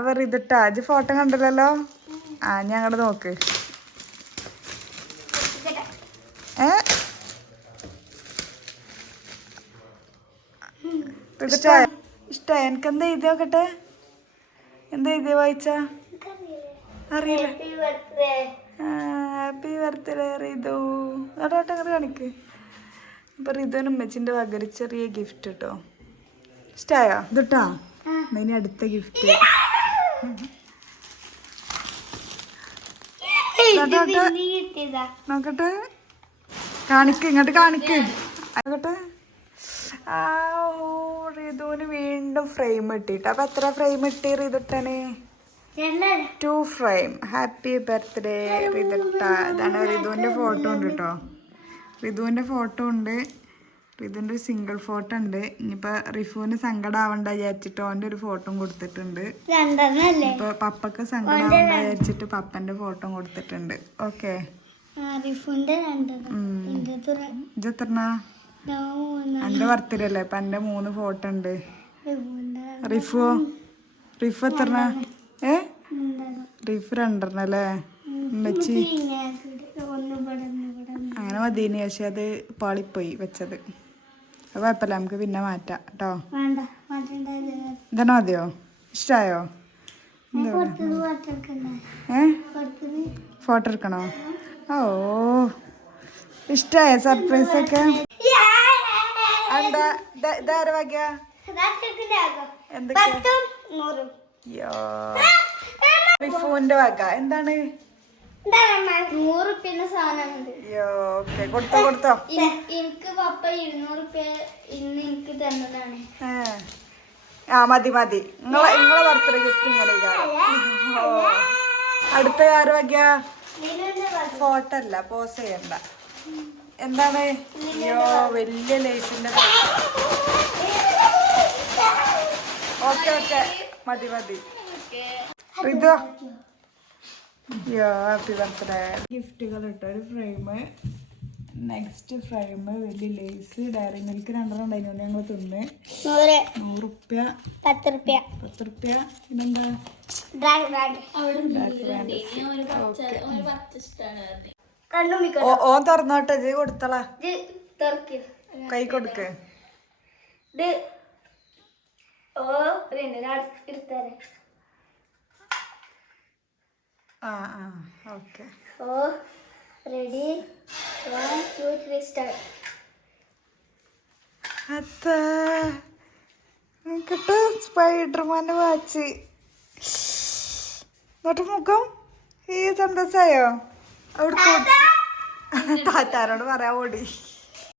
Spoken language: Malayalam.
അവർ ഇതിട്ടാ അജ് ഫോട്ടോ കണ്ടില്ലല്ലോ ആ ഞാൻ അങ്ങോട്ട് നോക്ക്. ഏ? ഇഷ്ടായ ഇഷ്ടായ എനിക്ക് എന്താ എഴുതി നോക്കട്ടെ? എന്താ എഴുതി വായിച്ച? അറിയില്ല. Happy birthday Ritu. അതോട്ടെ അങ്ങോട്ട് കാണിക്ക്. അപ്പൊ റിതുവിന് ഉമ്മച്ചിന്റെ വക ചെറിയ ഗിഫ്റ്റ് കേട്ടോ ഇഷ്ടായോ? ഇതിട്ടാ? ഇനി അടുത്ത ഗിഫ്റ്റ് നോക്കട്ടെ. കാണിക്ക് ഇങ്ങോട്ട് കാണിക്ക്. ആ ഓ റിതുവിന് വീണ്ടും ഫ്രെയിം ഇട്ടിട്ട്. അപ്പൊ എത്ര ഫ്രെയിം ഇട്ടി റിതുട്ടനെ? ടു ഫ്രെയിം ഹാപ്പി ബർത്ത്ഡേ റിതുട്ട. ഇതാണ് റിതുവിന്റെ ഫോട്ടോ ഉണ്ട് കേട്ടോ റിതുവിന്റെ ഫോട്ടോ ഉണ്ട്. റിതുവിന്റെ ഒരു സിംഗിൾ ഫോട്ടോ ഉണ്ട്. ഇനിയിപ്പോൾ റിഫുവിന് സങ്കടം ആവണ്ട വിചാരിച്ചിട്ട് ഓന്റെ ഒരു ഫോട്ടോ കൊടുത്തിട്ടുണ്ട്. ഇപ്പോൾ ഇപ്പൊ പപ്പക്ക് സങ്കടം ആവണ്ട വിചാരിച്ചിട്ട് പപ്പന്റെ ഫോട്ടോ കൊടുത്തിട്ടുണ്ട്. ഓക്കെ എന്റെ എന്റെ ബർത്ത്ഡേ അല്ലേ? ഇപ്പൊ എന്റെ മൂന്ന് ഫോട്ടോ ഉണ്ട്. റിഫോ? റിഫു എത്രണ എത്ര ഏ റിഫു രണ്ടെണ്ണം അല്ലേ? ഉമ്മച്ചി? അങ്ങനെ മതിന് പക്ഷെ അത് പാളിപ്പോയി വെച്ചത്. അത് കുഴപ്പമില്ല നമുക്ക് പിന്നെ മാറ്റാം കേട്ടോ. ഇതന്നെ മതിയോ? പാട്ടെടുക്കണ്ടേ ഏ? ഫോട്ടോ എടുക്കണോ? ഓ ഇഷ്ടായ സർപ്രൈസ് ഒക്കെ? എന്താ ഇത- ഇതാരെ എന്തൊക്കെയാ? എന്തൊക്കെ പത്തും നൂറും. യോ റിഫുവിന്റെ വക എന്താണ്? നൂറ് പിന്നെ സാധനമുണ്ട് യോ ഓക്കെ. കൊടുത്തോ കൊടുത്തോ. എനിക്ക് പപ്പ ഇരുന്നൂറ് റുപ്യ ഇന്ന് എനിക്ക് തന്നതാണ്. ആ മതി മതി. നിങ്ങളെ നിങ്ങളെ ബർത്ത്ഡേ ഗിഫ്റ്റ് ഇങ്ങനെ അടുത്ത ആര് ഫോട്ടോ അല്ല പോസ് ചെയ്യണ്ട. എന്താണ്? അയ്യോ വലിയ ലേസിന്റെ ഓക്കെ ഓക്കെ. മതി മതി. അയ്യോ ഹാപ്പി ബർത്ത്ഡേ ഗിഫ്റ്റുകൾ ഇട്ട ഒരു ഫ്രെയിം നെക്സ്റ്റ് ഫ്രെയിം വലിയ ലേസ് ഡയറി മിൽക്ക് രണ്ടെണ്ണം ഉണ്ടായിരുന്നു ഞങ്ങൾ തിന്ന്. നൂറ്. നൂറുപ്യ. പത്ത് റുപ്യ പത്ത് റുപ്യ പിന്നെന്താ ഓൻ തുറന്നോട്ടെ ഇത് കൊടുത്തളാ. കൈ കൊടുക്ക്. ഓ എടുത്തേരെ. ആ ആ ഓക്കെ. ഓ ready. One two three start. അത്ത കേട്ടോ സ്പൈഡർമാന്റെ വാച്ച്. എന്നിട്ട് മുഖം ഈ സന്തോഷമായോ അവിടെ താത്താരോട് പറയാ ഓടി.